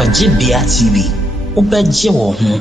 Ojibia TV, Ubeji wo ho.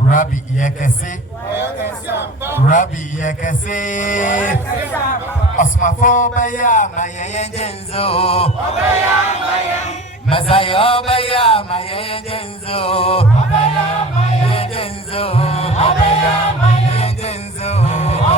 Rabbi Yekese, Rabbi Yekese, Osmafo Baya, my Yenzo, Mazaya Baya, my Yenzo, Yenzo, Yenzo,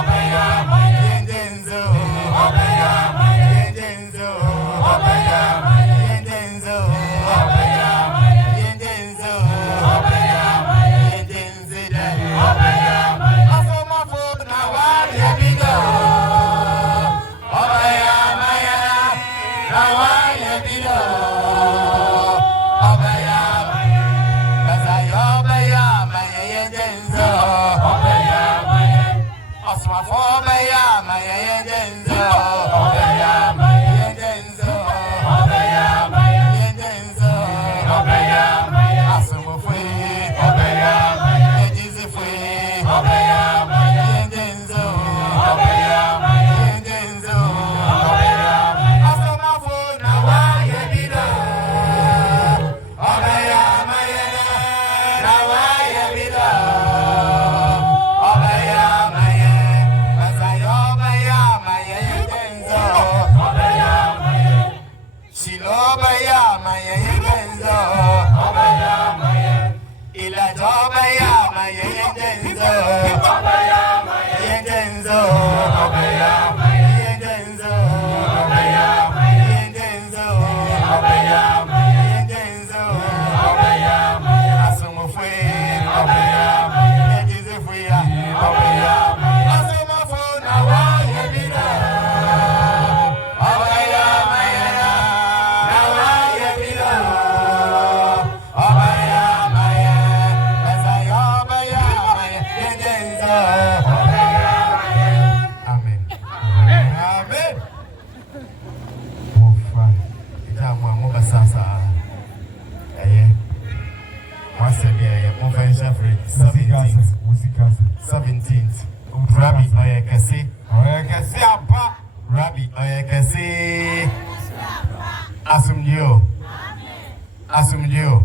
Asumdio.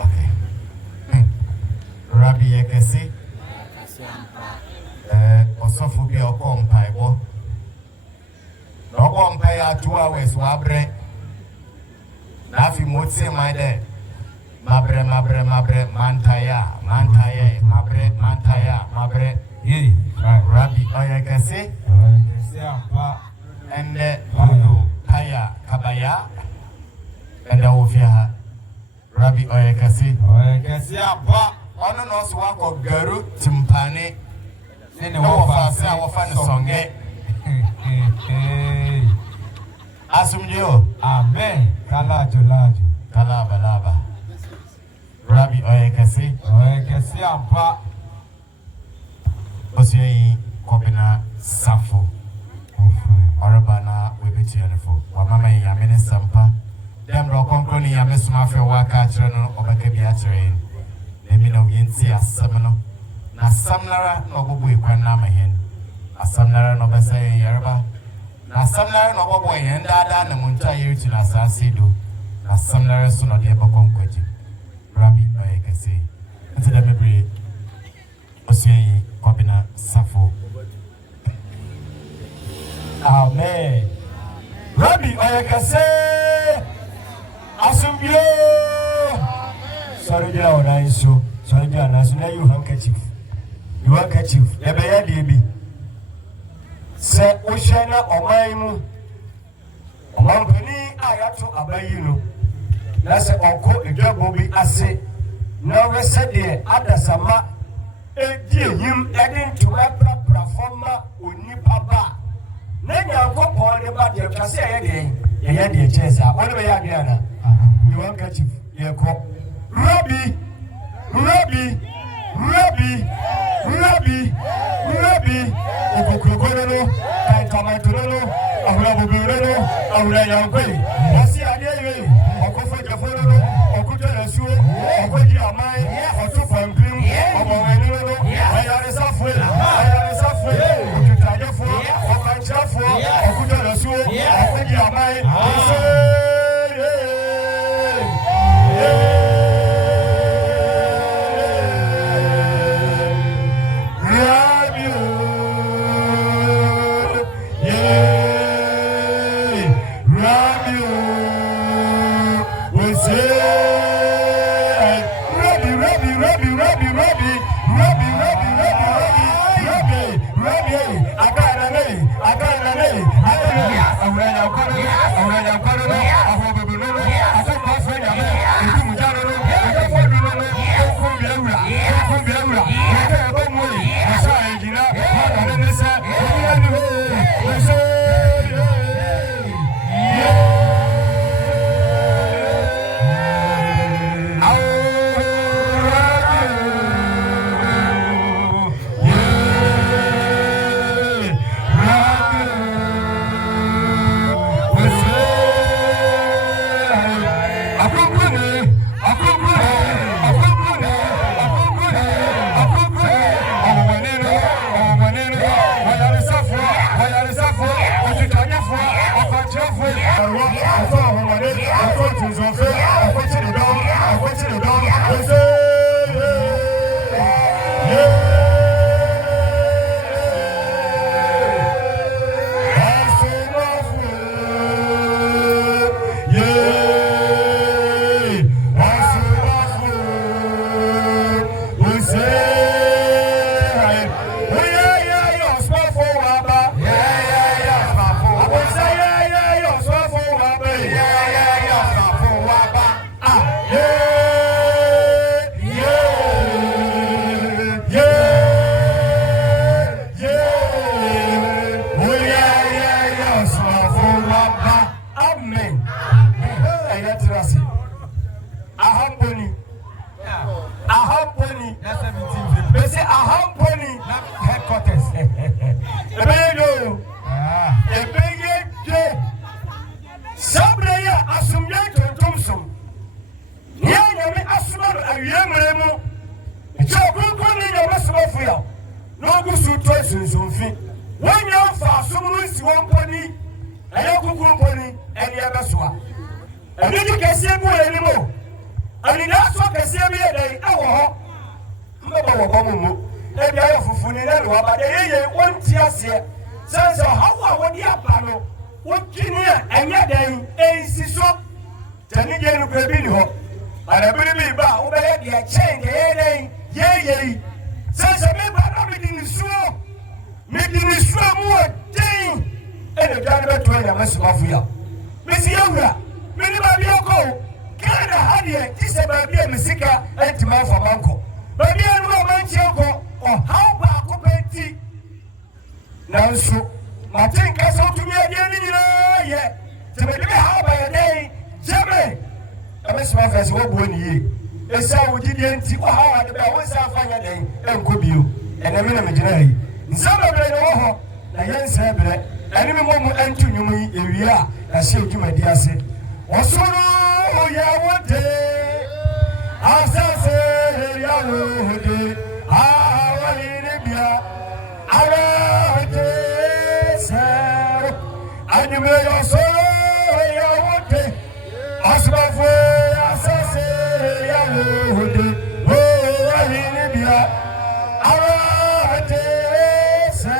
Okay. Rabbi Yekese. Osofu bi okompaibo. Okompaya 2 hours wabre. Nafi motse maide. Mabre mantaya mabre. Ye. Rabbi Yekese. And Kaya Kabaya and Ofia Rabbi Oyekasi. Oyekasi apa? Ono no swako garu timpane. Nene wafasa wafana songe. Asumjo. Amen. Kalajo. Kalaba. Rabbi Oyekasi. Oyekasi apa? Osye kopina safo. Arabana webe tianfo wa mama ya sampa dem ro konkro ni ya mesoma fe wa ka kire no obaka bi a kire emi na yenti asam no na samlara no bobo ikwan na mahen asamlara no besa yerba na samlara no bobo yen dada na munta yirti na asase do na samlara so no de bokonkwaji Rabbi ayekase nti da mebre osuyi Kwabena Safo. Amen. Rabbi ayekase asumbio. Sorry jira ona iso. Sorry jira na so na you handkerchief. You handkerchief. Ebe ya de bi. Se o shena oman mu. Oman pani ayato abayi no. Na se onko edwabo bi ase. Na we se de adasama Ejim edin to a former Unipaba. Nanya go on about your Cassia again. Yet, yes, what are you again? You won't catch it. You call Rabbi, Okokono, and Tomato, or Rabu, or Rayan. What's the idea? Or Kofa Jaforo, or Kuta Su, or Koji Amai, or Tufan Pim, or I am software, to try for, or Pancha for, or Kuta Su, or Koji Amai. enemy momu entu nyumu ewia na she dwumadi ase osoro ya wote asase ya wote awali bia awate sa anyume osoro ya wote asbafo asase ya wote awali bia awate sa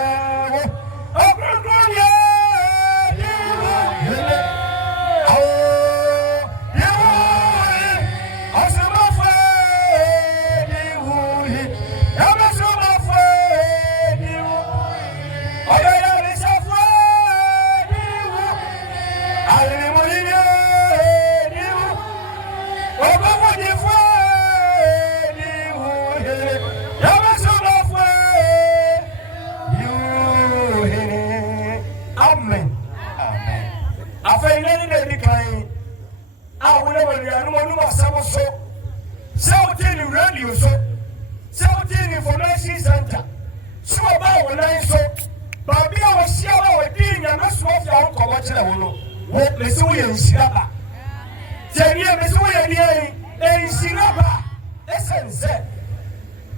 information center. So about when I saw Baby, I was sure I was being a mess of your commercial. What Miss Williams Shaba? Tell you, Miss Williams, and Shiraba, essence.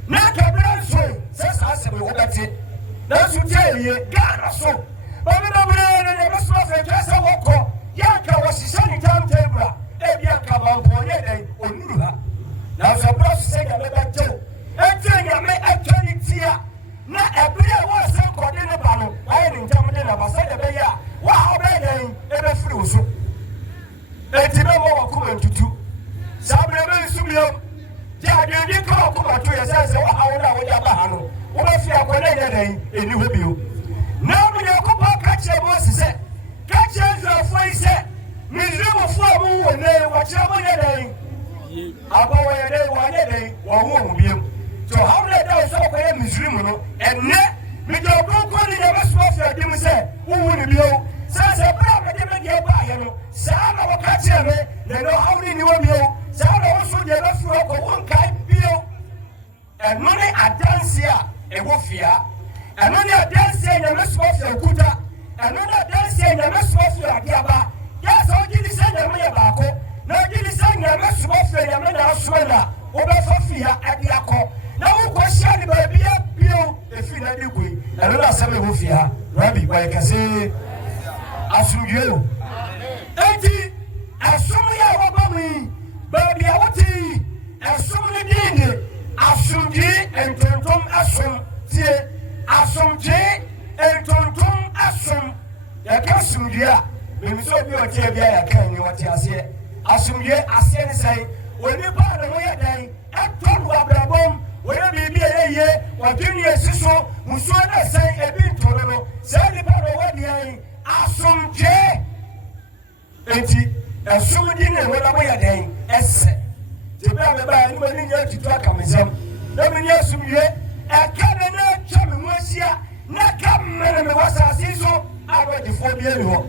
Not a brand swing, says I will get it. That's to tell you, God, so. But we don't know the mess of a dress of Oko. Yanka was shining timetable. Ebianka Mampoye or Nura. Now, the boss saying a better joke. I may actually tear. Not a player was so called in the panel. I didn't tell me about Saturday. Wow, baby, ever through so. And to know what coming to do. Some never assume. Yeah, you can't come out to yourself. How would I would have a handle? What if you are going in New Review? Now, when you come back, catch your voice, said, catch your face, Miserable for who and then watch your day. About where they want a day or won't be. So how did that so called Miserable and net with your broken in the rest of your demon said, who will be? Says a problem, they make your buy. Some of a catcher, they know how they knew you. Some also they don't feel like one kind bill. And money at dance here, a warfare. And money at dance here in the rest of your Kuta. And money at dance here in the rest of your Diaba. Yes, I'll give you send a money back. Now, give you send a rest of your men are swelling over Sophia at the Ako. Now, question about beer bill if you know the way. And not some of Sophia, Rabbi, by a say, as you. 80, as so many about me, baby, I want to, as so many days, as some J and Tonton Assum, as some J and Tonton Assum, the Cassum, yeah. When so be on TV, can you what you say? Assume ye, as you say, when you part of your day, at Tom Wababom, where be a year, or 10 years or so, Musona say a bit tolerable, say the part of what you assume J. 80, assume dinner when I wear a day, as the Baba anybody to talk on himself. No one assume ye, a cabinet, Chum Mercia, not come, and was a season, I read the 4 year.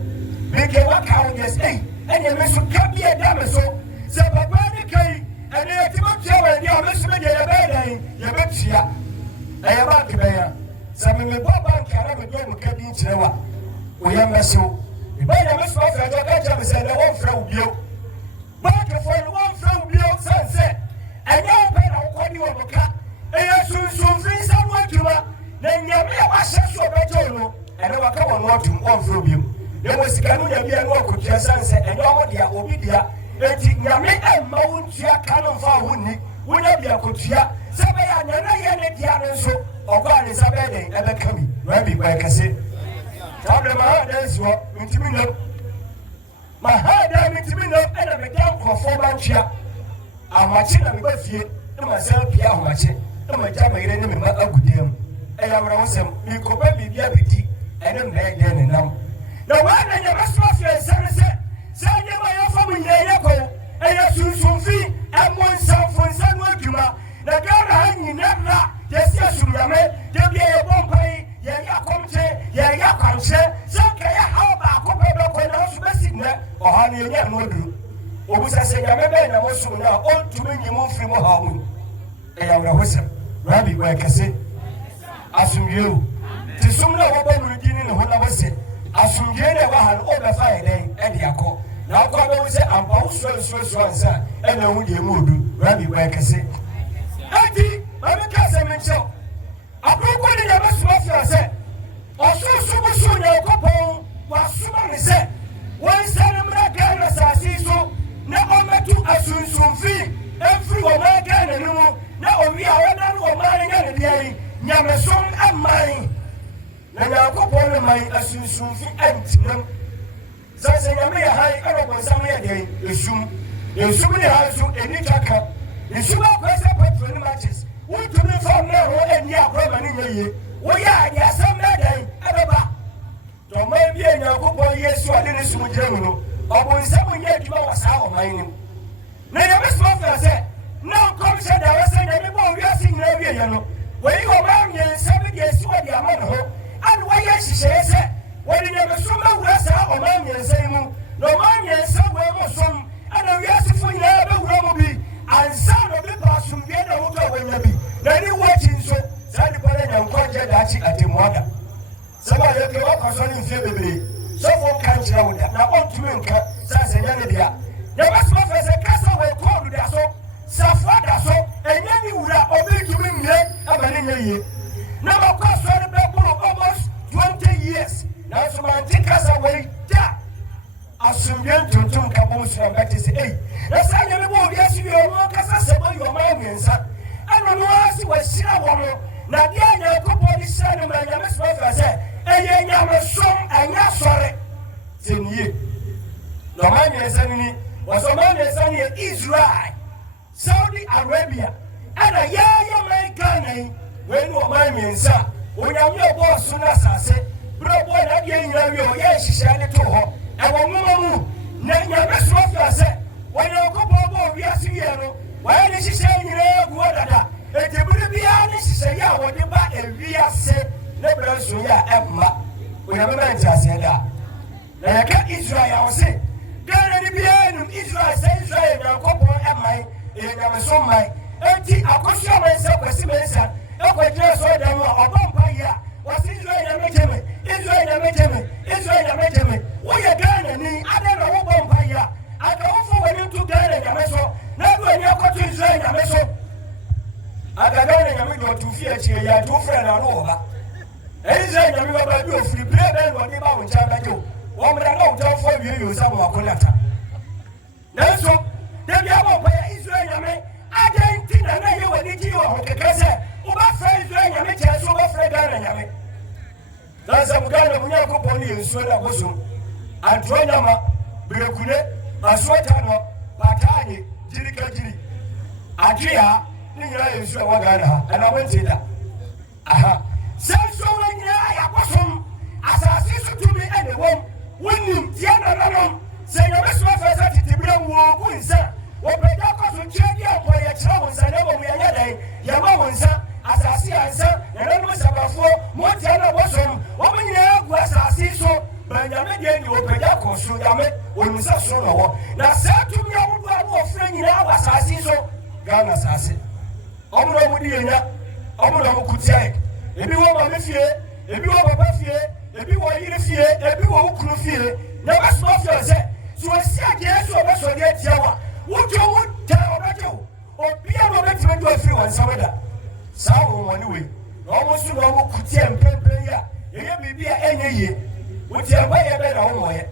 Make a work out yes, and you must come be a damn so. So, Papa, and you have to go and you must make a bed, you bet you. I am about to bear. Some of the Papa can have a game of cabin chewa. We are so. The better must offer the catcher said, I won't throw you. But for one from you, sunset. And you pay out what you want to cut. And you soon feel someone to her. Then you may have so better. And I will come on what to one from you. There was a canoe be a walk with your sunset and all the Obidia. Letting Yami and Mount Tia Canon for Winnie, would not be a cotia. Sabay and Yana so, or God is a bed ever coming. Rabbi, like I said. Tell them my heart is what, Mintimino. My heart, I'm Mintimino, and I'm down for 4 months here. I'm watching them both here, and myself, Pia, watching, and my time I didn't remember a good deal. And I was some, you could be a pity, and I'm there again and now. The one that you must have your son said, send you my offer in Yako, and you soon fee, and one son for San Wakuma. The girl hanging never, yes, yes, Sumame, there be a bombay, Yakomche, Yakomche, Sakaya, how about Copa when I was messing there, or honey, Yamu. Or was I saying, I remember I was soon now, all to bring you move from home. And I was Rabbi, where I can say, assume you. To soon know what I'm beginning of what I was saying. asumdie na wa ha no obefa yeden e de akọ na akọ be se ampa so ansa e na hu de mu odu rabi ba kase ati ba me ka se mencho akoko ni ya besu afia se osusu nya okopon wa suma ni se wan sare mra ga na sasi so na ometu asunsunfi every woman ga na no na owi a wada no woman nya ne dia nyamesom amai na yakopon mai asunsunfi antinam sase nyame ya hai arobon sam ya de esum ni ha so eni chaka esum akwese patron matches wotu mi fam na ho eni akwa mani nyeye wo ya ya sam na dai abeba to mai bi yakopon yesu ade ne sum jemu no obon sam nya aduma wasa o mai nim na ya beso fa se na kom se da wasa nyame bo wi asi nyina wi ye no we ho ma nya sam de esi wo de ama no ho and why yes she say when you never so ma wasa o ma nya sai mu no ma nya sai we mo som and we asi fu nya be wura mo bi and sound of the passion be na wo to we nya bi na ni watching so sai di pale nya nkonje da chi atemwada saba ye ke wa kwaso ni mfie bebre so fo kan kira wo da na on tumi nka sai se nya ne dia ya ba so fa se kasa we call da so safwa da so enya ni wura obi tumi mle abane nya ye na ma kwaso ni be buru almost 20 years now so man take us away da asumbian tuntum kabom so mbati se eh na sa nya me bo bi asi yo mo kasa se bo yo ma nyensa ano no asi wa sira wo no na dia nya kopo di sha no ma nya me so fa se eye nya me som anya sore zeniye no ma nyensa ni wa so ma nyensa ni Israel Saudi Arabia ana ya mai kanai we no ma nyensa onyame obo so na sase bro boy na dia nyina wi o ye hihia ne to ho e wo mu na nyame so fa se wona okopo obo wi asi ye no wa ye hihia nyina gu odada e teburu bia ne hihia ya wo de ba e wi ase ne bra so ya emma onyame ma ntia se da na ya ka Israel o se gana ni bia no Israel se Israel na okopo emai e nyame so mai enti akosua ma se kwasi ma se ekweje so da mo obompa ya wasi Israel na meteme wo ye Ghana ni ade na wo bompa ya aka wo fo wani to Ghana na meso na do ani akoto Israel na meso aga Ghana na me do tu fi achi ya do fra na no ba Israel na me ba bi ofiri brebe no de ba wo ncha ba jo wo mra na wo to fo wi yo sa mo akonata na so de bi abompa ya Israel na me Argentina na ye wani ji wo kekese uba fra Israel na me che so ba fra Ghana na me Sasa muganda munya ko poni enswela boso antonya ma brekune aswata no patani jirika jiri akia ni nyira enswela wagana ha ana wentida aha senso wanya ya bosom asasi sutumi ene wom wonim tiana nanom senya beso afasa titibira wo kunsa wo peda ko so chedi apo ya chira wonsa na bo ya dai ya ma wonsa asasi ansa na no sabafo mo tiana bosom omenyina gu asasi so banyame de ni opeda ko so yame onisa so no wo na satu mi omudu abo ofre nyina wa asasi so Ghana asasi omudo mudi yenya omudo mukutie ebi wo ma mefie ebi wo baba fie ebi wo yire fie ebi wo ukuru fie na baso fie se so esi ade so baso de tiawa wojo wo ta obajo obi a no betime do afiri wan saweda sawo woni we no mo so no mukutie mpempe ya eye bibi a enye ye wuti abaye be na womoye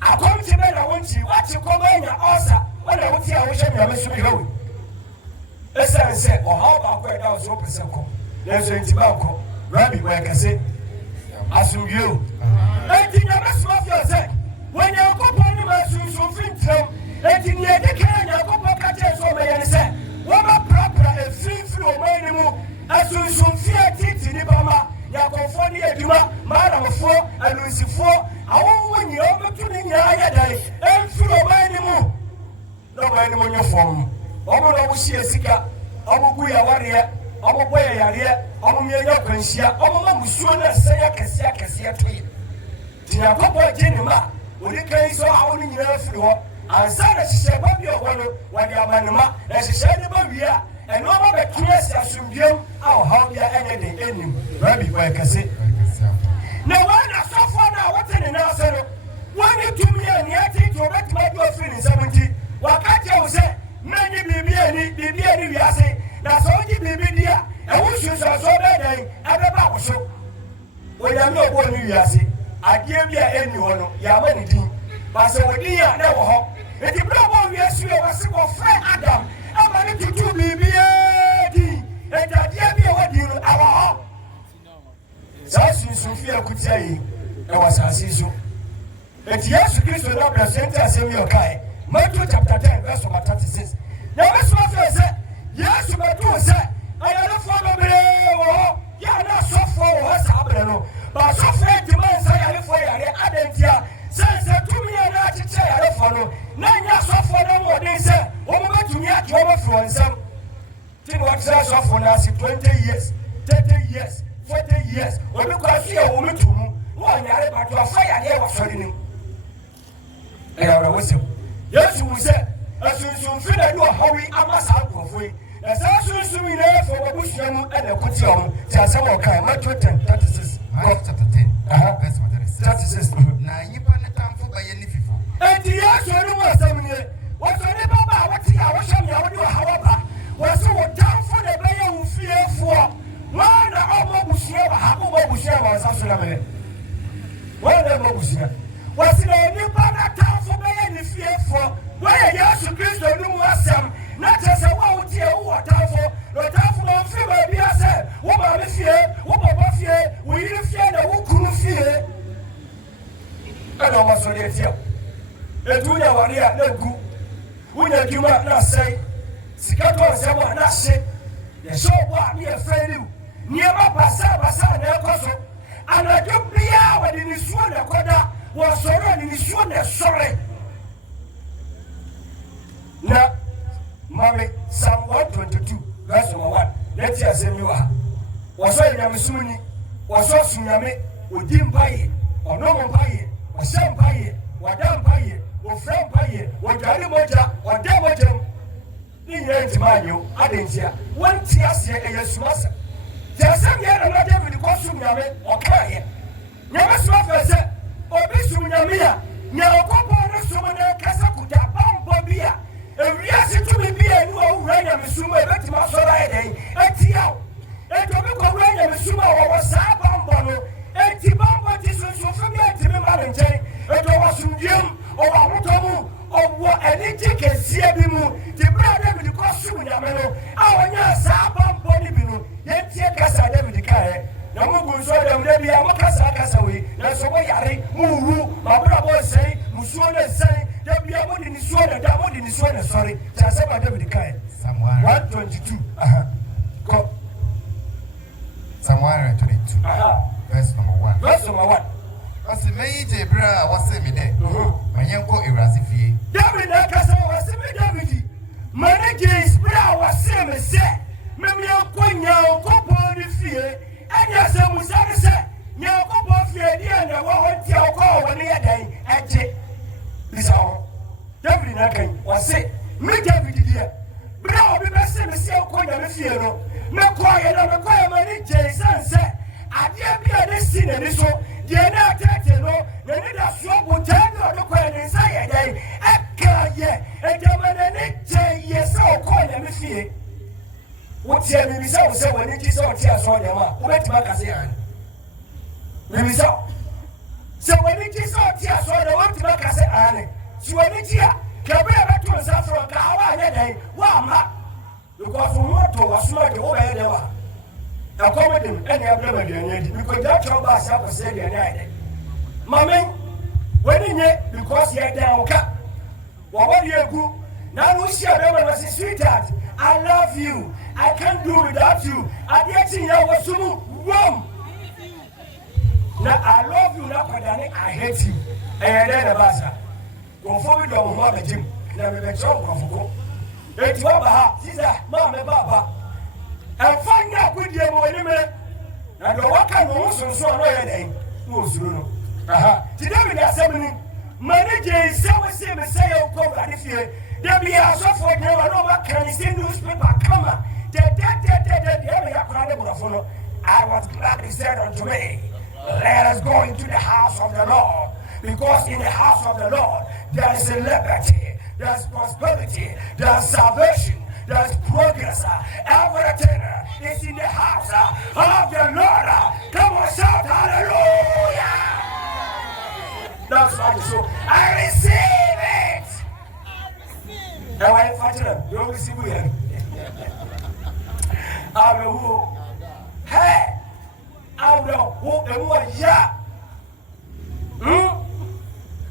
akomti be na wonti wati ko be nya osa wona wuti a wo hye nya mesu bi hawo esense o how ba ko e da so pese ko na so enti ba ko rabi we kase asumyo enti nya mesu afio se wona ko po ni mesu so fintrem enti ni e de ka nya ko po ka che so me ye ne se wo ma propra e finfri o mani mu asunsun fie titi ni ba ma yakofo ni eduma maramfo alunsifo awonwo nyi o betu ni nya ya dai enfuro bani mu no bani mu nyofom omo no bushie sika omo gu ya ware omo boye yare omo mienya kwanhia omo ma musuo na seya kese toye tina kopo jeni ma oni kan so awoni nyina afiri ho ansa na hihye ba bi owo no wade amanema na hihye ne ba wia eno ba betu esi asumdiem aw ha bia enye de enim rabi boy kase na wana sofo na wote ne na se no woni tumi ani ati to bet ma do fini 70 wakati o se mani bibi wi ase na so ji bibi dia e wo su so be dan abeba wo so onyame obo ni wi ase adie bia eni ho no ya ma ni din ba se wodi ya na wo ho eti bro bo wi asu e wase ko fre Adam ama ni tutu bibi di e da die bia wodi no awo ho sa su fi akutia yi e wasase so eti Yesu Kristo na present asemi okai Matthew chapter 10 verse 36 now let's say Yesu metu say ayana fo no bere wo ya na so fo wo sa bere no ba so fo di man say ayana fo yare adentia say tumi na chiche yare fo no na nya so fo no mo den say o mo betumi ati o mo fro nsam tin what say so fo na 20 years 30 years 40 years o bi kwa fi o mo tumu wo yare ba to fa yare wo so ni e ya wo se Yesu will say, as you feel that you are hurry, I must have for free. As I soon we know for the Bushamu and the Kutium, Tasamo Kai, Matthew 10, 36. Chapter 10, verse 36. Now you pan a time for by any people. And the answer was what's on the Baba, what's the Awasham Yawu, however, was so down for the player who fear for one of Bushia, Habu Bushia was actually one of Bushia. Was it a new town for me and the fear for where Yesu Christo no wasam, not as a wow dear who are town for, no town for no fear, be a say, what about the fear, what about fear, we didn't fear the who couldn't fear. I don't want to get here. A junior warrior, no good. When you might not say, Sikato and someone not say, the show what me afraid you. Near my Basa, no coso, and I don't be out in this one, a quarter. Was surrounding this one, sorry. Now, Mammy, Psalm 122, verse 1. Let's hear some you are. Was I Yamasuni, was also Yame, or Dim Paye, or Norman Paye, or Sam Paye, or Dam Paye, or Frank Paye, or Jalimoja, or Damajam. In the Manu, I didn't hear 1 tear a yes, master. There's some yet another with the costume Yame or Kaye. Never suffer, sir. Obisu nyamia nya okopo no somo na kasa kuta bambo bia ewiase tumi bia enu owura nya mesuma ebetima sora eden etiaw etobi ko owura nya mesuma wo sa bambo no eti bambo ti so fami etimi ma nchen eto wasundiem o wa hotomu owo enije kesie bi mu ti bra David ko sum nyame no a wonya sa bambo ni bi no yetie kasa David kae na mugu so dem de bia mo kasa we na so bo yare muru ma bra bo sei musuo na sei de bia mo di ni suo na da mo di ni suo na sorry ta se ba David kai Samuel 122 go Samuel 22 verse number 1 Ose meyi je bra wase mi de manyenko ewrase fie David na kasa wase mi David manage bra wase me se me akonya okopo ni fie Anya se musari se nya okopo fie di na wo honti okọ woni yedan eje bisa ho David na kan wase me David dia bra obi be se me se okonya me fie no me koye na me koye mani je sanse ade bia de si na ni so de na tete no na ni da so botano do koye ni sa yedan ekaye ejamane ni je yesa okonya me fie What's your Mimisa say when it is all tears on your mouth? Wait, Macasian. Mimisa. So when it is all tears on the one to Macasian, so when it's here, Cabra to us after a cow and a day, Wama. Because from what to was not over there. Accommodate any of them, because that job has up a second night. Mammy, when in yet, because you're down cut. What do you do? Now we share them as a sweetheart. I love you. I can't do without you. I get in your womb. Now I love you, not Padani. I hate you. And then the basa. Go forward on one of Jim. Now we make some of go. It's Baba, Caesar, Mamma Baba. And find out with your boy. And the work can also so away. Today we are summoning. Manager is so same as say, oh, come and if you. There be a so for no one can see newspaper come. I was glad he said unto me, Let us go into the house of the Lord. Because in the house of the Lord, there is a liberty, there is prosperity, there is salvation, there is progress. Everything is in the house of the Lord. Come on, shout hallelujah. That's what it's so. I receive it. And when you fight them, you don't receive it. I know who. Hey, I know who and what, yeah.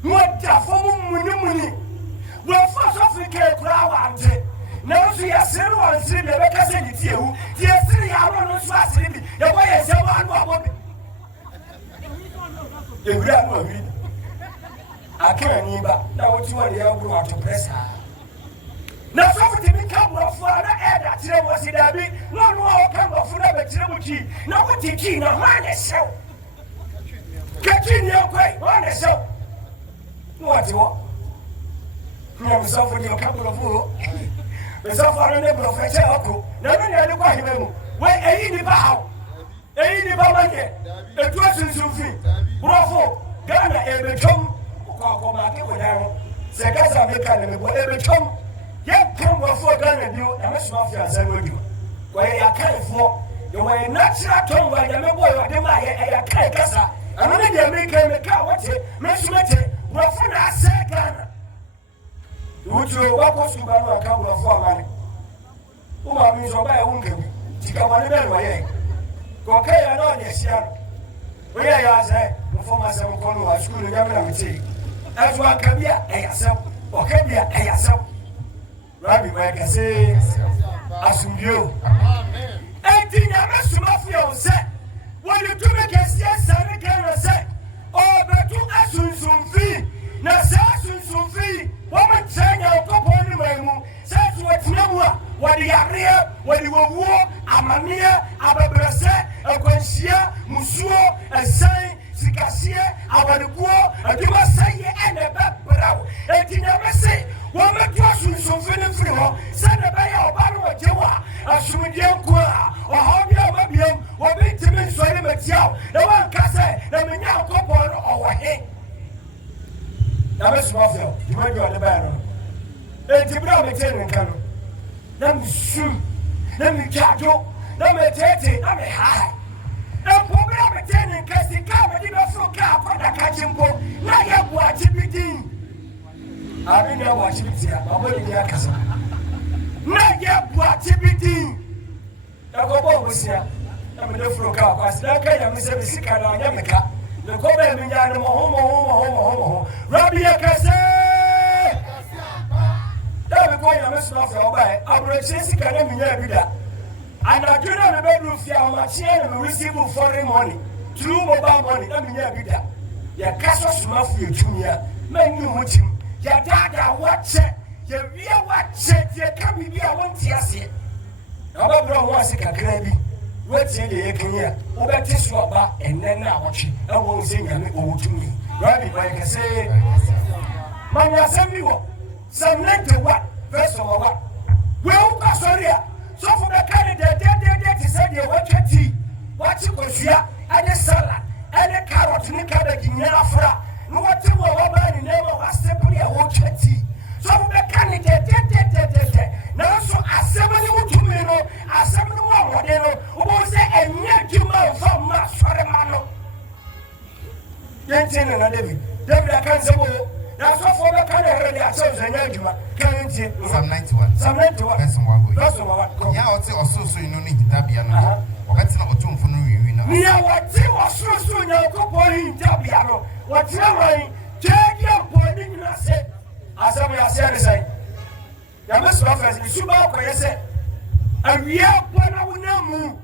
What the form money? Well, first Africa crowd now see a zero and see the Becca said it you. Yes, 3 hours sleeping. The way is one. The grand one. I can't even now what you want to help out to press her. Now, something become of father and that there was in a bit. No more come of another trilogy. Now, what did you know? Man, is so. Continue, okay, on the show. What you want? No, we suffer your couple of food. We suffer a number of a child. Now, I look at him. Where a in the bow. A in the bow, a person to feed. Bravo, Ghana, a become. Go back with them. Secasa make a whatever come. Yet come before Ghana, you, and Miss Mafia, as I will do. Where you can't for. You were natural tongue by the member of the Maya, a casa. I'm going to make a car. What's it? Miss Mette, what for that second? Would you walk us to a couple of 4 money? Who are means of my own game? Chica, one of them, way. Okay, I know this year. Where I say, before myself, call you a school in Yamamity. As one can be a yourself, or can be a yourself. Rabbi, like I say, as you. I think I must mafia set. When you do make a yes, I can say, oh, but to us fee. Now, Sassun fee. Woman saying, I'll go on my moon. Says what's no what the area, what you will war, Amania, Ababrasa, a Quensia, Musuo, a sign, Sicasia, Abaduo, a Duma say, and a backbrow. And you never say, woman to us free, send a bay or Baro Jawa, a Sumidian Kua, or Hobby, or big to me, so I met you. The one can say, let me now go on our head. Now, Miss Mafia, you might go at the barrel. And you brought me 10 and come. Let me shoot, let me catch you, let me take it, let me high. And put me up at 10 and cast the car, but you don't throw car for the catching boat. Now you watch it begin. I mean, you watch it here, but what did you ask? Now you watch it begin. Now go over here. I'm going to throw car, because that kind of Mr. Sick and Yamaka. The government is home. Rabbi Akase. That we go to Miss Mafia by Abrachesi Academy every day. And I do not remember if you are machine and receive foreign money through mobile money. Let me hear you that. Your Cassos Mafia Junior, men you watch him. Your dad, watch it. Your real watch it. Your coming here, I want to see it. Our brother was a crabby. What's in the Kenya? Over this rubber and then now watching. I won't sing and over to me. Rabbi, like I say, Mania Samuel. Some length to what? First of all, what? Well, sorry. So for the candidate, they said you watch your tea. What you go see, and a salad, and a carrot, and a cabbage in Yafra. No, what you were buying, never was simply a watch your tea. So for the candidate, now so as 72 minutes, as 71, whatever, who was a new man from Massaramano. Yentin and David, I can't say. That's what for the kind of ready ourselves and Yajima. Psalm 91. Psalm 91. That's one. That's one. Yeah, also you know need to be an or that's not a tomb for no reason. Yeah, what you was so soon, you'll go for him, Tabiano. What's your way? Take your point in us. As I said, the Miss Roffers is super for yourself. And we are one of them.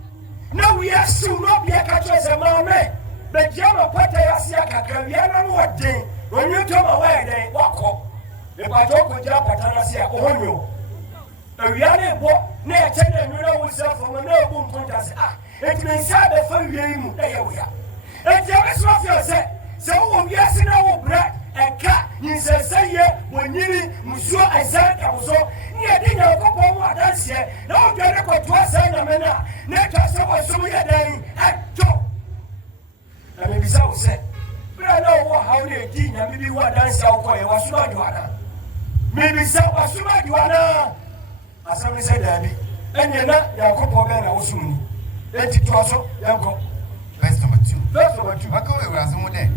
No, we are soon not be a catcher as a man. But Jama Patayasiaka, we are not what day. When you come away, they walk up. If I talk with Japatanasia, oh no. A reality book, near 10 and you know yourself from a no boom contest. It means that for you, there we are. And James Mafia said, so yes, in our bread and cat, you say, when you Monsieur Isaac, so near dinner, couple more dance here. No, get a quite to us, and a man, next us over so we are dying at Joe. I may be bi wa dansi akoye wasuma diwana maybe say wasuma diwana asami say dabi enye na yakopo be na wosum enti to aso yanko verse number 2 Mako we were some there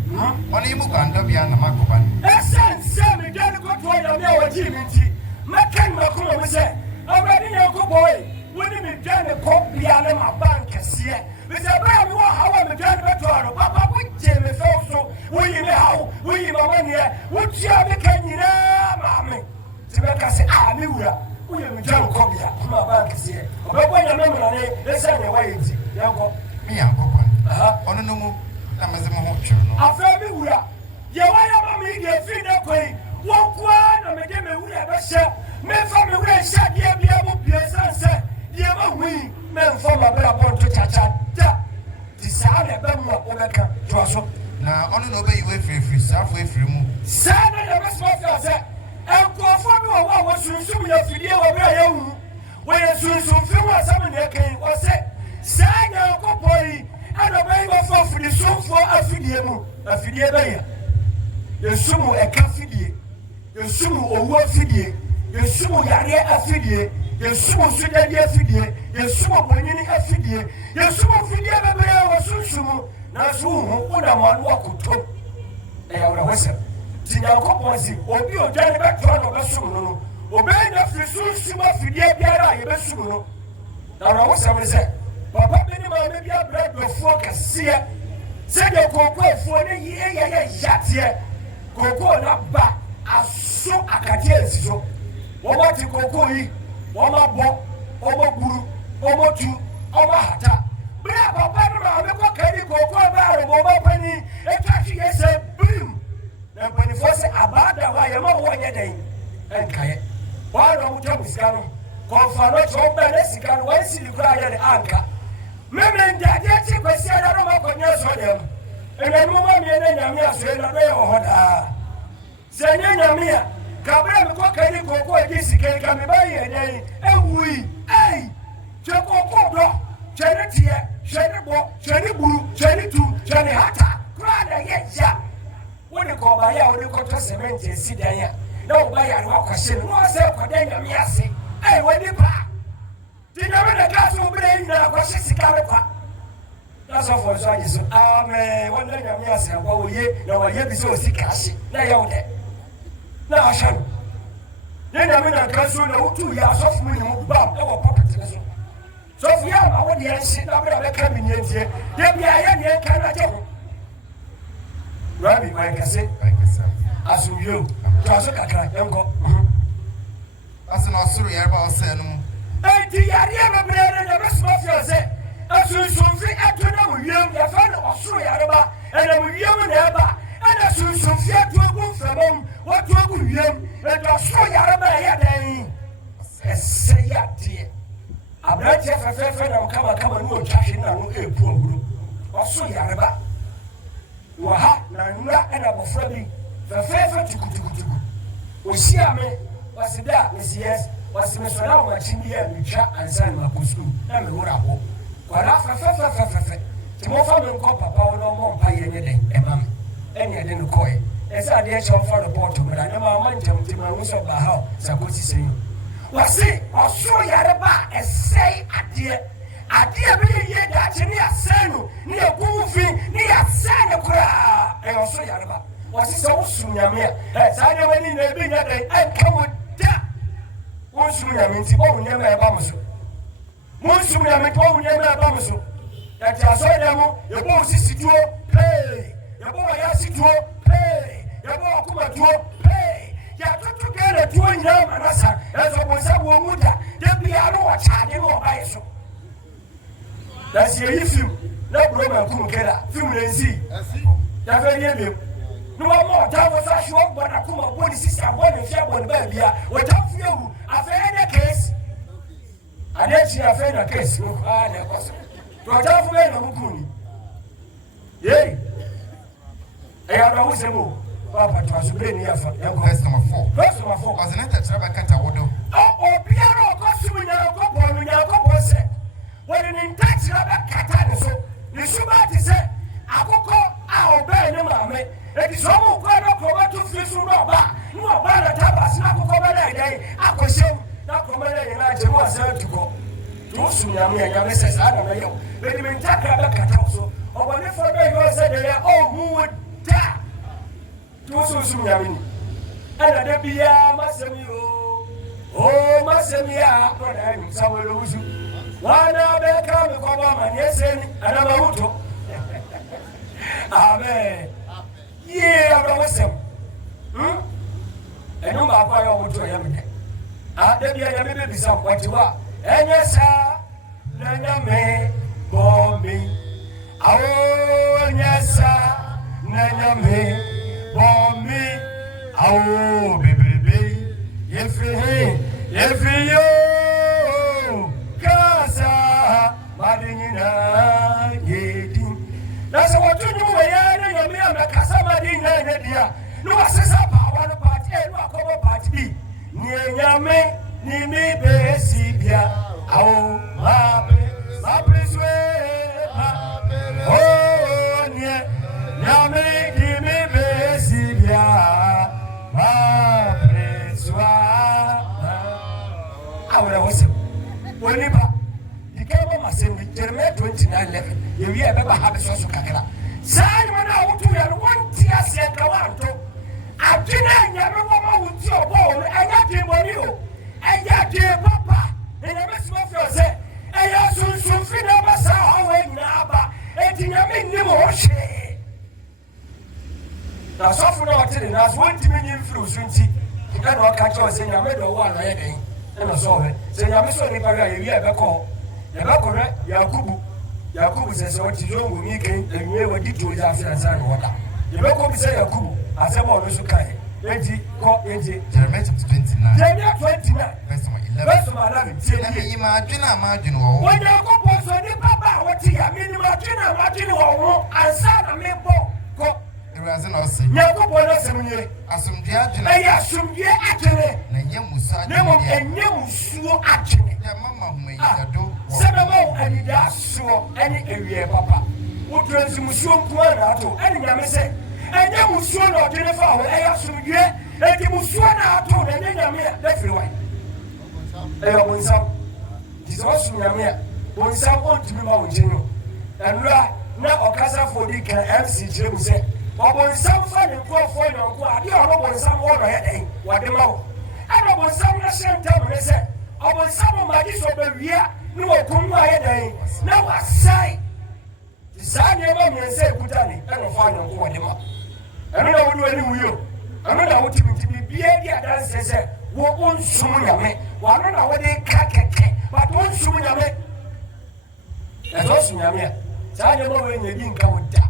on you go and bia na makoba esen say me dey go to ya me wa ji mi nti makan makoma me say abadi yakopo we woni me dey ko bia na ma bank se me say ba mi wa hawa me dey beto aro papa ku je me so we me hawo we mama ne wo tia me kan nyina ma me ti be ka say ah me wura we me dey ko bia ma bank se obebo nya me mra ne esen ne wa yiti yanko me yankoba ono no mu na mezemo ho twa no afa mi wura ye wa ya ma mi de fi de koi wo kwa na me de me wura be hye me fa me wura hye de bia mo bia sanse ye ma hui me fa ma bra bon to chacha da di sa le be mo o be ka to aso na ono no be yiwe free safo efiri mu sa na de be so fa se en ko fo mi wo sunsun ye fidie wo bra ye hu wo ye sunsun fi wo sa me ne kan wo se sa nya ko boy ana bɛyi bɛ fɔ fili sunfo afidie mu afidie bɛyɛ yesumu ɛka afidie yesumu owu afidie yesumu yareɛ afidie yesumu sudadi afidie yesumu bonyini afidie yesumu afidie bɛbɛyɛ wɔ sunsumu nanso huhu wona mo ano akoto ɛyɛ wɔn awɔsɛm ti nyankopɔn si obi odwane bɛtoa na ɔbɛsom no no obɛyi na fili sunsumu afidie biara a yɛbɛsum no na wɔn awɔsɛm ne sɛ papa beni ma me bia bread before kase se de koko efuo ne ye yatie koko na ba aso akate ensiso wo ba ti koko yi wo ma bo o mo guru o mo tu o ma hata bia papa no ma me ko kani koko ba ro mo ba pani e tachi ye se bim na pani fo se abada wa ye ma wo nye den en kaye wa ro mo tamu sikano konfa no chomba ne sikano wa si likura ye de anka meme ndaje ti kwesi ara ro ma konya so dem ene mo ma mi ene nyame aso ene do ye ho da se nye nyame a ka bra me ko kani koko edi sike ka me ba ye den ewui ei che koko do che ne tie che ne bo che ne buru che ne tu che ne hata kra da ye ja woni ko ba ya woni ko to cement esi dan ya na wo ba ya ro akwahye no se ko den nyame ase ei woni pa Dinero de caso bring na kwa sikare kwa. That's all for so Jesus. Amen. One day I'm here say what we na we be so sikashi. Na ya de. Na ashan. Then I mean na caso na utu ya so fu ni mu ba e wo property so. So fi ya ma wo de yan na bra be ka mi nyentie. De bia ya ne kan na je ho. Rabbi my kase. Asumyo. Caso kakra enko. asena osuru yerba ose no enti yare ma brere na besma fiase asunsunfi atona wiyam ya fa na osuru yareba ena wiyam na eba ena sunsunfi atogu famom watogu wiyam ena osuru yareba ya dan ese ya die abrati afefe na kama no otwahe na no epu oguru osuru yareba wa ha na nura ena bofra bi fefe tukutukutuku osiame wasida mesies wasimesona wa chindi ya micha ansani makusku na mewura ho kwara fefe timofa me nko papa wono mo mpa ye nyede emam ene de no koye esa de echo for report me na ma manjam tima wuso ba ha sakosi sen wasi oso yareba esei ade bi ye da chini asenu ni egufi ni asenu kura e oso yareba wasi so sunyame sa de wani na bi nya den enkawo Monsu ya minti bo unyema ya bamuso. Monsu ya minti bo unyema ya bamuso. Ya tiaso ya mo, ya bo usisi tuo, pay. Ya bo ya si tuo, pay. Ya bo akuma tuo, pay. Ya tutu kere tuo nyama nasa. Ya so bonsa bo muda. Ya biaro wa chade mo ba yeso. Ya si yi film. Na bro ma kumu kera. Film lenzi. Ya fe ni ebe. No more time was a show but akuma body sister body fia body ba bia. Wa tafu yewu. After case, I didn't see a fair case. Ah, there was. To a tough man of Mukuni. Yea, I have always a move. Papa, it was a brain here for verse number 4. Verse number 4. Was an enter Kata Wodo. Oh, Piano, costume in our couple, when our couple said, when an intense rubber catana so, the Subati said, I could call our band, mamma, eti so mo kwa no ko to fi su no ba no ba na tabas na ko ba na dai akoshem na ko ba na na je mo asa tuko to su nyame ya me se sa na me yo be ni ntaka ba kata so obone for be yo se de oh who would da to su nyame ni ana de bia masemi o masemi a ko da ni sawelo wusu wana be ka me ko ba ma yeseni ana ma huto amen yeah abawesem enu ba kwa yo huto ya me de bia ya me be bisa kwatiwa enyesa na nyame bombi awo nyesa na nyame bombi awo bebebe yefi yo kasa madinina yedi nasa watu nyuwe ya na nyame amekasa madinina yedia no asesa pa wana party no akobo party bi ni nyame ni mi besibia awo ma priswe oh nie nyame ni mi besibia ma priswa awra wose woni ba dikaba masem Jeremiah 29:11 yewi e beba ha beso so kakra sai mana wutu ya no wonti ase ka wanto adwena nyame wo ma wuti obo enya deboni o enya de papa enya mesimo fi ose eya sunsun fi na basa hawe na aba eti nyame nnim ho hwe na sofu na watire na so wonti menyi mfiri sunti ika na oka che ose nyame do wo ana ye den na so he se nyame so ni pare yewi e beko re Yakubu sese wati zongo mike enye wadi toja afira sana waka yebeko bi se Yakubu asema ono so kai enti Jeremiah 29 Jeremiah 29 verse 11 Jeremiah yima adwena wo wanya ko poso ni baba wati ya mini ma adwena wo ansa na mebo ko Ewuraze na ose Yakubu na semnye asomdue adwena ya asomdue adwene na nye musa adwene mo enye musuo adwene ya mama humayado Sebemo anida so ani ewie papa wotransi musuo nko na ato ani nyame se enye musuo na odene fa ho eya sumdue enti musuo na ato na enye nyame da firi wai eyo bonsam diso su nyame bonsam ontimi ma wo jenyo enra na okasa fodi kan MC kiremu se bonsam fa ne nkofo nyonko ade ono bonsam wo no ye den wade ma wo ana bonsam na senta me se bonsam ma di so be wia no okunwa ye dan na wasai disanye ba miense ekutani eno fa nyonko wade ma eno na wodu ani wuyo eno na wotimi bibia di adanse se wo onsum nyame wano na wode ka keke but onsum nyame ezo su nyame sanye ba we nyebi nka woda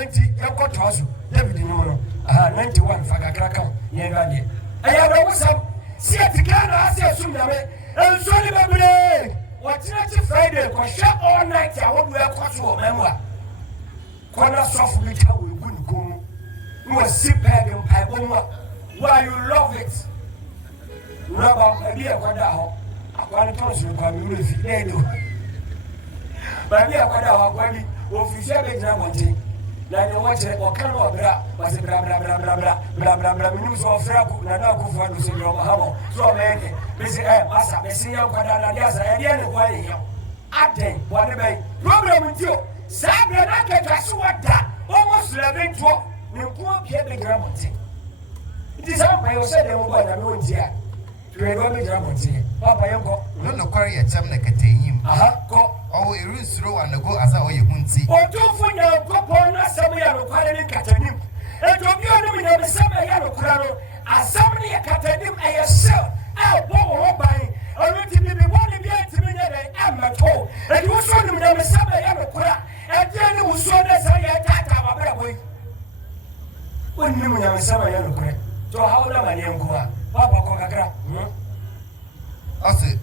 enti yakoto so David ni mo no 91 fakakra kan ye ngade aya ba wosam si etikana ase sum nyame ensoni babule Watinachi Friday, ko share all night ya wodu e kwaso memwa. Kona soft meter we gun go. No sipeg in paiboma. Why you love it? Raba ebi e kwada ho. Akwani tonso kwa mi refi dedo. Ba bi akwada ho akwani official be jina monte. Na ni wache okano obra, wase bra minus ofra ku na na ku fa do se yo mahamo. So meke bisi masa bisi ya kwada na dia sa dia ne kwa ye aden wone be program ntio sabre na ketwaso wada almost 11 to ne ku bia be gra monte it is am by say dem go na me wontia we go be gra monte papa yenko no kware ya cham na kateyim ko o irusuro anago asa o ye hunti otumfu nya kopon na samu ya no kware ni katanim eto bi onu nya be samu ya no kware no asam ni katanim ayese bo wo ban oluti bibi woni bi atimi nya dai amato edi wo so nim nya me samu ya no kware edi ni wo so de sa ya tata ba bra boy woni nim nya me samu ya no kware to haula mani enkuwa papa ko kakra ase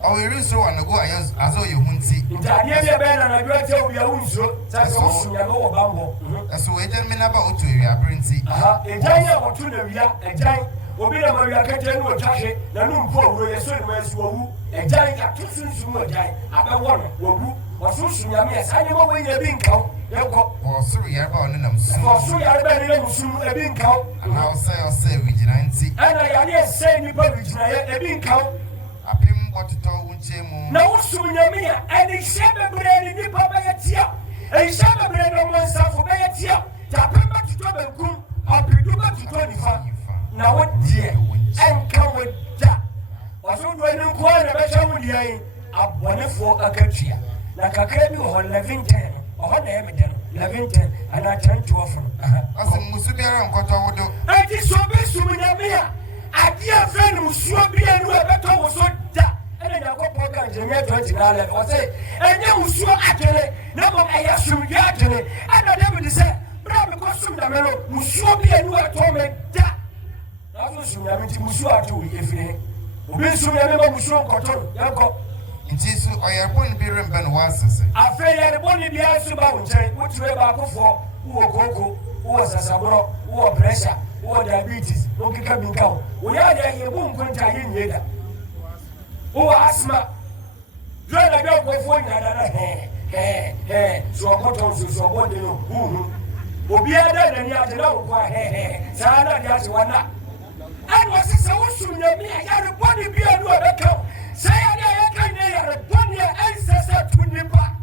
o irusuro anago aso ye hunti ntade bi be na do ate o ya unso sa so sunya no wo bambo eso we je mena ba otu wi abrenti ejan ya wotu na wia ejan obi na mawia kete no twahwe na no mpo owuro yeso ni masu owu ejan ya tusunsu mo ejan abewo no wowu osusu nyame asanye mo we nya bi nkaw Yoko. Or sorry, Yarba on them soon. For so Yarba soon a being cow. And I'll say, Vigilante. And I didn't say anybody a being cow. A pim what to tell Unchemo. No soon Yamia, and he said the bread in the Papayatia. And he said the bread on myself for Bayatia. Tapima to Tobakum, or Piduma to 25. Now what dear, and come with that. Was on when you call a better with ye, a wonderful Akatia. Like a canoe or 1110, or 1110, and I turned to offer. As a Musubia and Cotodo. I did so best to Minamia. I dear friend who should be a new better was so that. And then I got Poker and Jimmy 29 or say, and you will show actually, never I assume you actually, and I never said, but I'm a costume that who should be a new atomic that. I was soon having to Musua to if you will soon remember Musuo Cotton, Yanko. In Jesus, I have one beer and Ben was. I feel I want to be asked about what you ever for, who Coco, who was a sabro, who pressure, who diabetes, who can come. We are there, you won't contact him later. Who asthma? Drive a dog before you so I got on so what you know. Will be other than you have to know why. Sana, that's one. I was so soon, I had a body be a new account. Say, I had a 1 year ancestor to Nipa.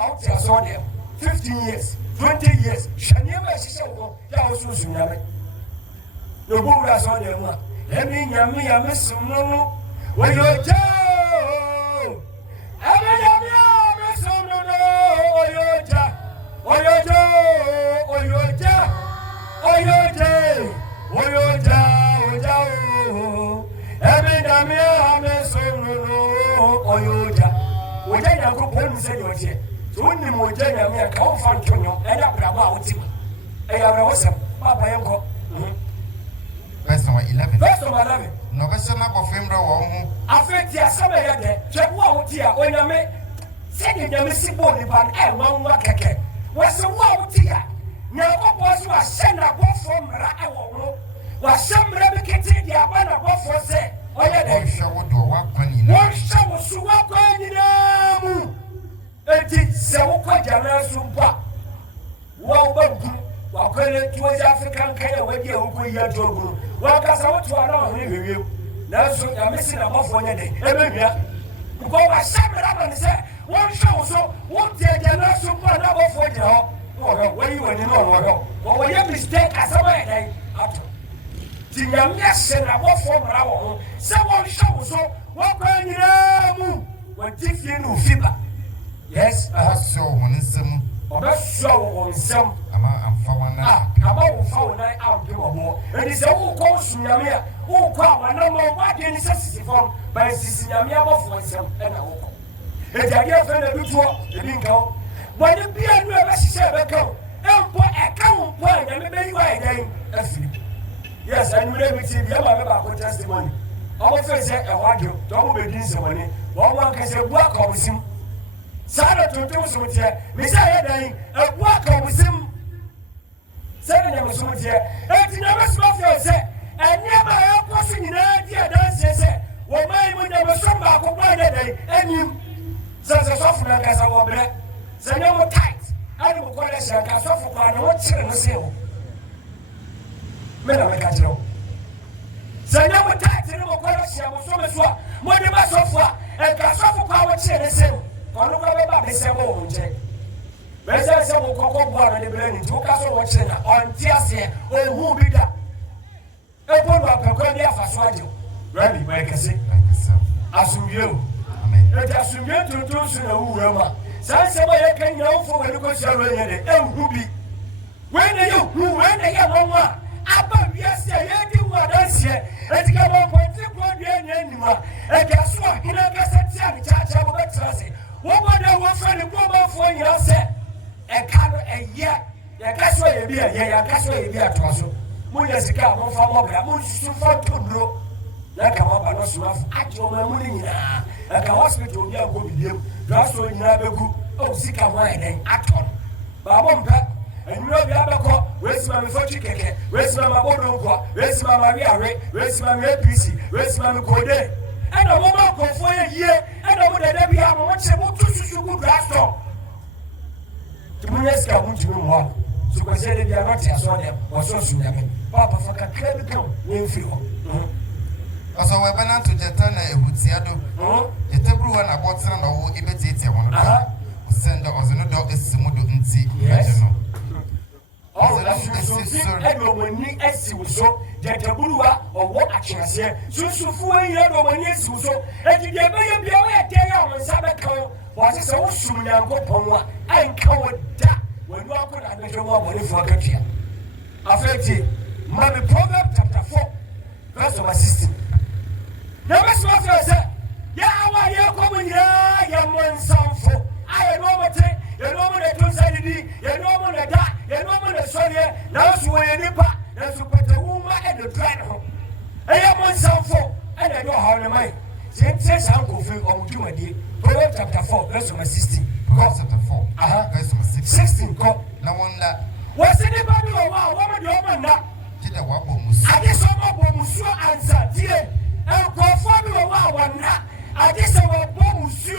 Out there, saw them 15 years, 20 years. Shania, she said, oh, so soon. The Buddha saw them. Let me, I miss some no. When you're Joe, I miss some no. Verse number 11. Verse number 11. No question about Fembra or Affect your summer yet. Check what dear when I may send you the simple pan and 1 wakake. Was a wow dear. Now what was you send a boat from Rao? Was some replicated the Abana boat for say? Oh, yeah, show do what penny. One show was so walk on in the it is so quite a sumpa. Wow, walk on it to African kind when you go your job. Walk us out to around you. Now, so you're missing a buff on your day. Go I sum it up and say, one show so what the generation for another for you. Or when you were in all, or when you mistake as a way. The young yes and a buff from our someone show so what when you move when different no fever. Yes, I saw one in some. Or that's so on some. I'm for one now. About 4 night out more. And it's all course Yamia. Oh, come, I know what the necessity from by Siciliamia of myself and I will. And I get friend of you, the bingo. But the beer never said, go. And put a cow point and maybe why they. Yes, I knew everything. You have about testimony. Our friends said, I want you. Don't be doing some money. One can say, work on with him. Sarah to do something. Messiah dying, and work on with him. 7 years old here. And never small for say, and never help us in the idea that says, well, my would never come back on one day, and you. Such a soft like as I will be. So no more tight. I don't call us a cast off for what children seal. Men of the catcher. So no more tight, and no more question was so much more. More than my software, and cast off for power children seal. For look about the same old check. There's a simple cocoa bar and the blending to castle watching on Tiasia or who be that. A put up a good for Swagio. Rabbi, make a sick like yourself. Assume you. Let us assume you to do so. Roma. Somebody can know for when you go to El Ruby. When are you? When are you? Mama. Above yesterday, you were dance here. Let's go on point to go anymore. And guess what? You know, guess that's charge of exercise. What would I want for the woman for yourself? A car a year, the castle will be a year, a castle will be a trousseau. Muyasika, one for Mobra, Musu to grow. Like a mobile, no snuff, at your memory, like a hospital, you are good with you. Drasso in Nabaku, oh, sick and wine, and Aton. Babompa, and you know the Abaco, where's my Fochique, where's my Mabodonqua, where's my Maria Ray, where's my PC, where's my Code. And a woman go for a year, and I would have never have much about to good Drasso. Tumuyeska muntumi mwa. So ko say they are not as one them. Was so sunyame. Papa faka kredi kan we fi ho. Aso we bana to jeta na ehutiado. Yetebru wa na botra na wo ibetete ho no. Send ozeno do esimudo nti. Yes. Oh, that's so. Everyone ni esi so. Jeteburuwa owo akyerese. Susufu eyi no mani esi so. Eti de be bia wo ete ya wo nsabe kan. Wa se wo sum Nyankopon a anka wo da. Wenu akona adehwe mo abone fo akatua. Afeti, Mami Proverbs chapter 4 verse 16. Yamesi wa say, ya awa ye komunya ya monsamfo. Aye no mote, ye no mo de tonsadidi, ye no mo de da, ye no mo de sorie, na so we nipa, na so pete wuma e de dry ho. Eye monsamfo, e de do hawo ne mai. Say sankofi omudwumadi. Proverbs chapter 4 verse 16. Proverbs chapter 4 verse 16 ko na wonda. Wasi ni babi wa wa de o manda. Kida wa bo musu. Ade so mo bo musu ansa tie. Enkofo bi wa na. Ade so wo bo musu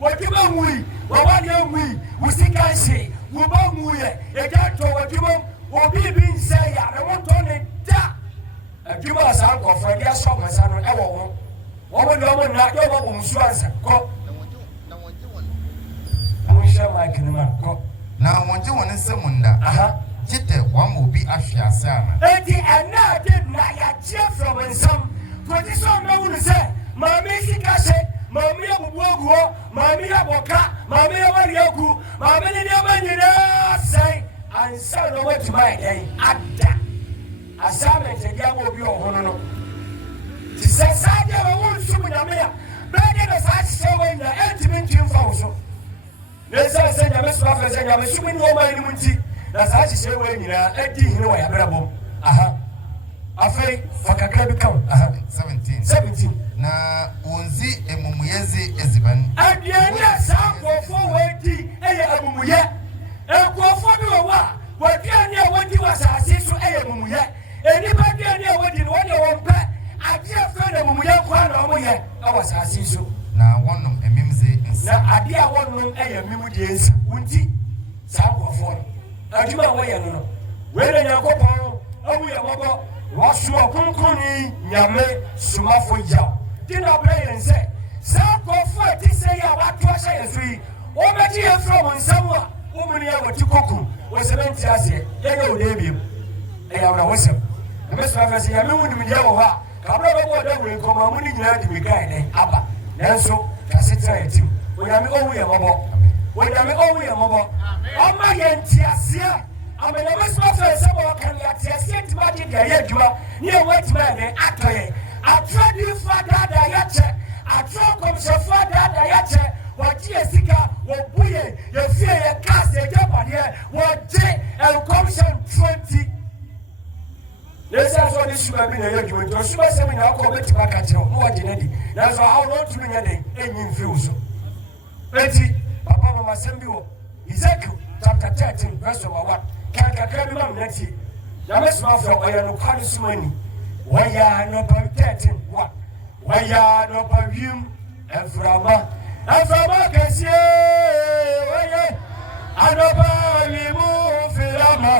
wo diba ngui. Wo wa de ngui. Usika nse. Wo ba nguye. E ga to wo diba obi bi nse ya. Re mo to ne da. Diba sa nkofo dia so masa no e wo wo. Wo de o na do bo musu ansa ko. Na wonje woni semunda. Kite wa mo bi ahwiase ana. Enti ana de na ya tie from nsam. Position na wonu se, mami sika se, mami abubuoguo, mami aboka, mami awariaku, mami ni amanyina sai. Ansa no wetu mai den ada. Assignment e dia mo bi ohono no. Ti se sa de wo nsumu nyame ya. Bede na sa se we na entiminti mfa so. Nesa se nyame so afa se nyame sumi ni o mai ni munti. Na sa se we nyina edi hine wa ya brabo. Afei fakakra bi kan 17 na onzi emumuyezi eziban. Adianya sa kofo wedi eye emumuye. Ekofo bi wa wadi ani wadi wasase so eye emumuye. Eni ba di ani wadi no wadi wonpe. Adi afa na emumuye kwa na omoye awasase so. Na wonnom emimze na ade a wonnom eyamimu de ensi wunti sa kofo no aduma wo ye no we na Nyankopon awu ye bobo wasu okunkuni nyame sumafo ya dina bre yense sa kofo ti se ya watu asha yesu yi o meji ye from nsamwa o muni ya wati koku o se benti ase ye ga odebiem e ya wona wosem na mesu afese ya memu nim dia wo ha ka bro bobo da we nkoma mu ni nyina di mi guy den aba nanso kasitra etim Oyame owu ye mobo. Oyame owu ye mobo. Oma ye ntiasia. Amena mesma fe se bo kan ya tiasia ntima de ye adwuma. Ni e wet man dey atoye. Atra di father da ya che. Atra kom se father da ya che. Wa ji esika, wo buye, ye fie ye cast ye jabade, wo je el commission 20. Lesa so ni suba bi na ye adwuma. To suba se mi na ko beti ba ka kire. Mo wa je na di. Na so how not to nya den enyin fi uso. Eti papa mama sembiwo Ezekiel chapter 13 verse 1 kanka krabi mam nati ya mesma from oyano kwani sumani waya no pa 13 1 waya no pa wim eframa kasie waya anoba wimu firama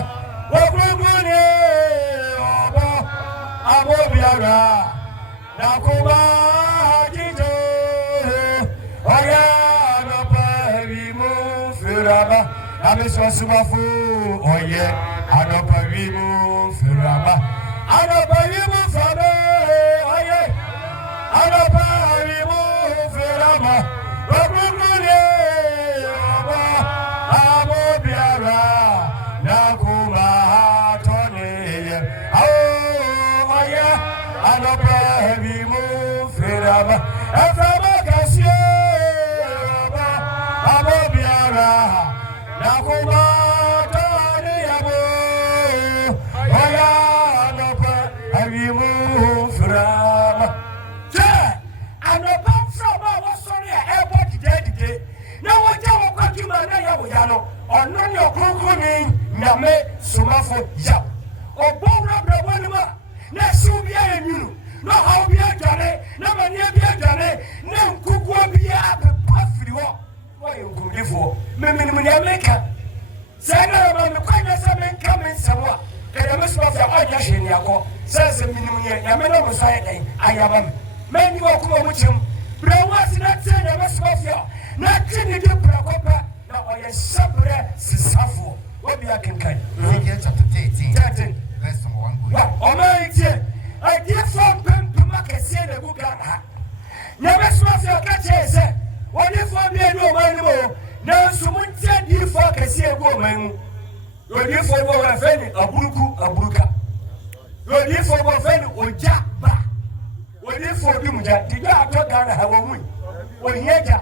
wogugune obo abobiara nakuma jito waya Firama, Amiswasumafu, oye, Anopavimu, Firama, Anopavimu, Fame, oye, Anopavimu, Firama, Wabukune, Amobiara, Nakuma, Tony, oye, Anopavimu, Firama, Eframa, Cassia. Nakuma tani yabo oya nopa avimu frama je anopa frama wa sorry airport today na waja wo kwatuma na yabo ya no ono ni okunkuni nyame sumafo ya obowra brabonima na subia enyu no how bia dwane na mania bia dwane na nkugwa bia be pafiri ho Why you go for? Me America. Sana ma me kwanya sa me nka me nsɛm a kɛdɛ me soma fɛ ɔnyɛ hwee ne akɔ sɛ sɛ menim yɛ nyame no mo so ayɛ dɛn ayaba me manyi wɔ koma mu kyɛm brɛ wo ase na tie nyame soma fɛ na twe ne de prɛkɔ pɛ na ɔyɛ hyɛberɛ sisafoɔ obi akenkan Ezekiel chapter 13 verse number 1 going. wa ɔma yi tie adiifoɔ mpempem akɛseɛ na gu Ghana ha nyame soma fɛ ɔka kyerɛ sɛ odiifoɔ bia ne ɔman no mu o nanso montie adiifoɔ akɛseɛ gu ɔman mu odiifoɔ bɔ wɔ fɛ ne aburuka odiifoɔ bɔ fɛ ne ogya ba odiifoɔ bi mu gya de gya atɔ Ghana ha wɔ mu ohia gya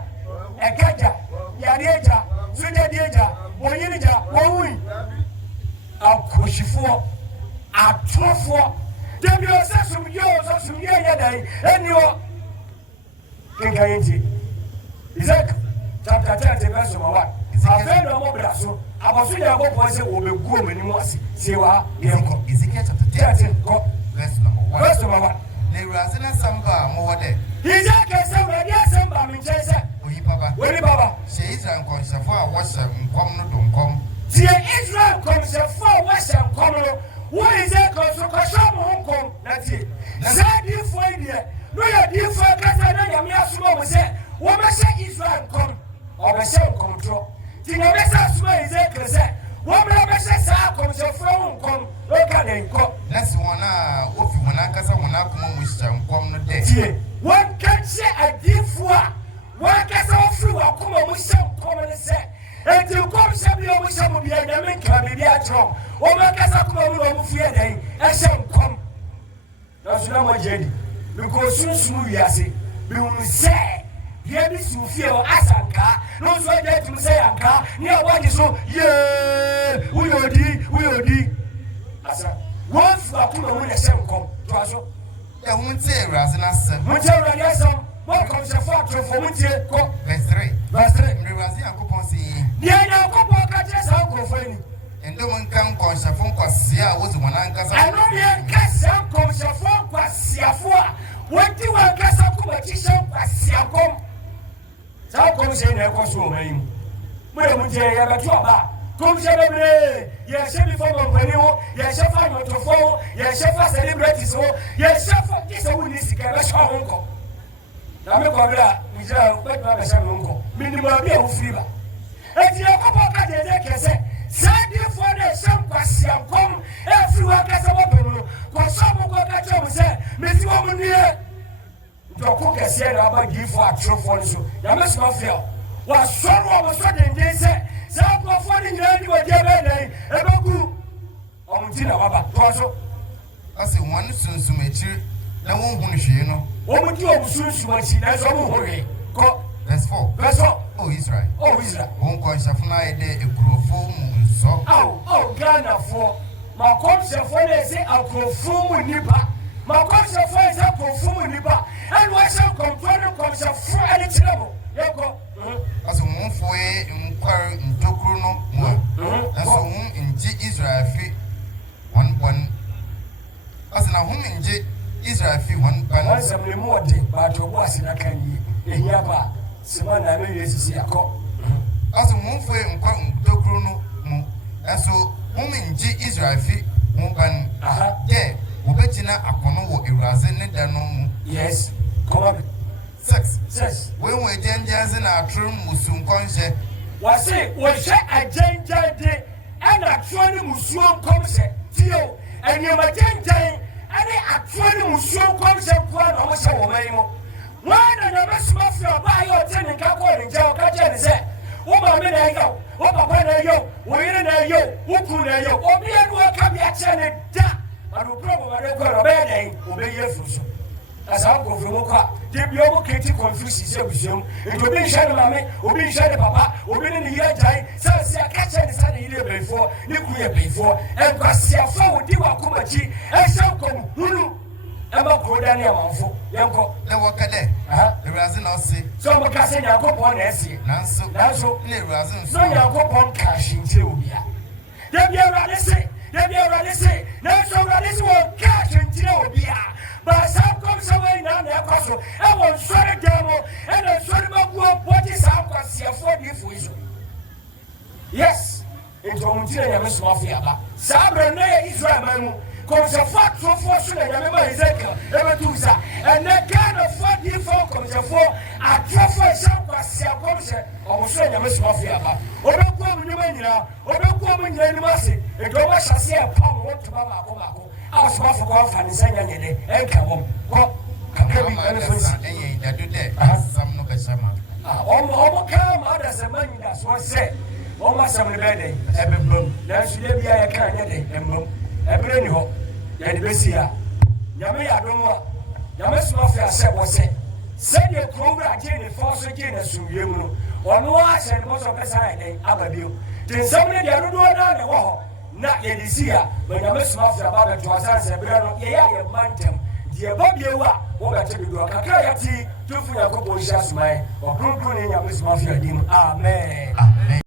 ɛka gya yadeɛ gya sogyadeɛ gya wɔnyini gya wɔwui akɔhyifoɔ atorofoɔ dabi ɔsɛ somdwe nyɛ dan ɛni hɔ kenka yɛ ntie Isaac chapter 30 verse 1 afei na ɔmɔ bra so abɔso Nyankopɔn sɛ wɔbɛgu ɔm anim ase sie wɔ ha yɛnkɔ Ezekiel chapter 13 kɔ verse number 1. verse 1 Na Ewurade na samba mo wode. Isaac sɛ Awurade asɛm ba me nkyɛn sɛ Ohipaba. wɔni baba Hyɛ Israel nkɔnhyɛfo a wɔhyɛ nkɔm no do nkɔm. tie Israel nkɔmhyɛfoɔ a wɔhyɛ nkɔm no wo Isaac nso kɔhyɛ mo ho nkɔm na tie saa adiifoɔ yi deɛ no yɛ adiifoɔ kasa na Nyame asoma mo sɛ wɔbɛhyɛ Israel nkɔm ɔbɛhyɛ nkɔmtorɔ nti Nyame sɛ asoma Isaac sɛ wɔmmra bɛhyɛ saa akɔmhyɛfoɔ ho nkɔm na ɔka ne nkɔ Na si wɔn a wofi wɔn ankasa wɔn akoma mu hyɛ nkɔm no dɛ. tie wɔnka kyerɛ adiifoɔ a wɔankasa wɔfiri wɔ akoma mu hyɛ nkɔm no sɛ enti nkɔmhyɛ bi a wɔhyɛ mo bia Nyame nka biribi akyerɛ wɔmankasa akoma mu na ɔmo fie dɛn ɛhyɛ nkɔm nanso na mogya di because sunsum wiase bihunu sɛ deɛ bi si wo fie wɔ asankaa na nso agya atum sɛ yɛankaa ne a woagye so yee woyɛ odi asa wɔmfi akoma mu na ɛhyɛ nkɔm toa so Ya wɔn tie Ewurade na asɛm. montie Awurade asɛm wɔnkɔmhyɛfoɔ atorofo montie kɔ Verse 3. verse 3 Ewurade Nyankopɔn sɛ deɛ Nyankopɔn ka kyerɛ saa nkurɔfoɔ yi ndom nka nkɔnhyɛfo nkɔsia a wɔdze wɔn ankasa. ɛno deɛ nka saa nkɔmhyɛfoɔ nkwasiafoɔ a wɔdi wɔn ankasa kɔmakyi hyɛ nkwasiakɔm saa nkɔmhyɛ na ɛkɔ so wɔ ɔman yi mu moyɛ mu gye yɛbɛto aba nkɔmhyɛ bebree yɛhyɛ bi fa mampani ho yɛhyɛ fa anwɔtofoɔ ho yɛhyɛ fa celebrities ho yɛhyɛ fa gye sɛ wonni sika ɛbɛhyɛ wo ho nkɔ na mekɔberɛ a megyina wobɛtumi abɛhyɛ me ho nkɔ menim baabi a wofiri ba enti Nyankopɔn ka deɛ kɛ sɛ saa diifoɔ no ɛhyɛ nkwasiankɔm ɛfiri hɔ ankasa wɔpɛmu no kɔsɛ mo kɔka kyerɛ mo sɛ mesi wɔ mo nnue nti ɔko kɛseɛ na waba diifoɔ atorofoɔ no so Nyame soma fɛ wɔasɔre wɔ mo so denden sɛ saa nkurɔfoɔ no nyinaa ni wɔdeɛ bɛyɛ dan ɛbɛgu ɔmo nti na waba toa so Ɔsɛ wɔn sunsum akyiri na wɔn hunu hwee no. wɔmo di ɔmo sunsum akyi nanso ɔmo ho hwee kɔ Verse 4. verse 4 O Israel. Israel Wɔn nkɔnhyɛfo no ayɛ dɛ ekurofo mu nsɔ. Ghanafoɔ makɔmhyɛfoɔ no ɛsɛ akurofo mu nnipa makɔmhyɛfoɔ ɛsɛ akurofo mu nnipa ɛne wɔhyɛ nkɔmfoɔ no nkɔmhyɛfoɔ ɛne kyerɛ mo yɛkɔ Ɔsɛ wɔn foe nkware ntokuro no mu a. Nanso wɔn ngye Israel fi wɔn bɔn. Ɔsɛ na wɔn ngye Israel fi wɔn bɔn. wɔnsɛm ne mu ɔde baatɔ bɔ ase na kan yie ɛhia ba sima na no yɛ sisi akɔ Ɔsɛ wɔn foe nkware ntokuro no mu. Nanso wɔn ngye Israel fi wɔn bɔn. Yɛ wɔbɛgyina akɔnɔ wɔ Ewurade ne da no mu. yes kɔma bi 6. Wɔn wɔ agyangyase na atoro musu nkɔnhyɛ. wɔse wɔhyɛ agyangyade ɛna atoɔ ne musuo nkɔmhyɛ tio ɛnneɛma gyangyan ɛne atoɔ ne musuo nkɔmhyɛ nkoa na ɔmohyɛ wɔ ma yi mu wɔn na Nyame soma firi ɔbaa yɛ ɔte ne nka kɔɔ ne nkyɛn ɔka kyerɛ ne sɛ wo maame na ɛyɛ wo papa na ɛyɛ wo yere na ɛyɛ wo kunu na ɛyɛ wo obiara ne wɔka bi akyerɛ ne da adokorɔ bɔbɔde kɔ na ɔbɛyɛ dɛn ɔbɛyi afiri so na saa nkɔmfiri mu kɔ a de bia ɔmo kreti confusion sɛ abusuam nti obi nhyɛ ne maame obi nhyɛ ne papa obi ne ne yere agyae sɛ si aka kyerɛ ne sa ne yere yɛ bɛyifoɔ ne kunu yɛ bɛyifoɔ nkwasiafoɔ a wɔdi wɔ akomakyi ɛhyɛ nkɔm hunu ɛma kuro da ne amanfo yɛnkɔ Na wɔka dɛ Ewurade na ɔse. sɛ ɔmo ka sɛ Nyankopɔn na ɛseɛ Nanso na na Ewurade nso. Nyankopɔn ka ahyenkyerɛ obia da bia Awurade se nanso Awurade se wɔn ka ahyenkyerɛ obia baasa nkɔmhyɛ wɔ nyinaa na ɛkɔ so ɛwɔ nsɔre dan mu ɛna nsɔre bɛgu ɔbɔgye saa nkwasiafoɔ diifoɔ yi so yes nti ɔmo ebetuza ene kind of for different commission atrafo shakwasi akomse omuso nyame smafia ba obeku omunyuma nyina obeku omunyina ni mase edoba hyase e pam woto ba mako awsmafo kwa fani sanya nyene enka wom ko kakebi ene fonsi enye dadude asam no kashama omo kama ada semani da so se omo asam ne bede ebembom na sude bia ya kan nyede embom ebre ni ho ya de besia nyame ya domo nyame smafia se wo se said the program again the first again as you know or no I said most of the side ababio then somebody they don't know na wo na ye this year when you miss off about to answer say brother ye ya mantem the babiewa wo ga tebi do kakra ya ti to fu yakobo hia smai o kronkron ni nyame smafia dim amen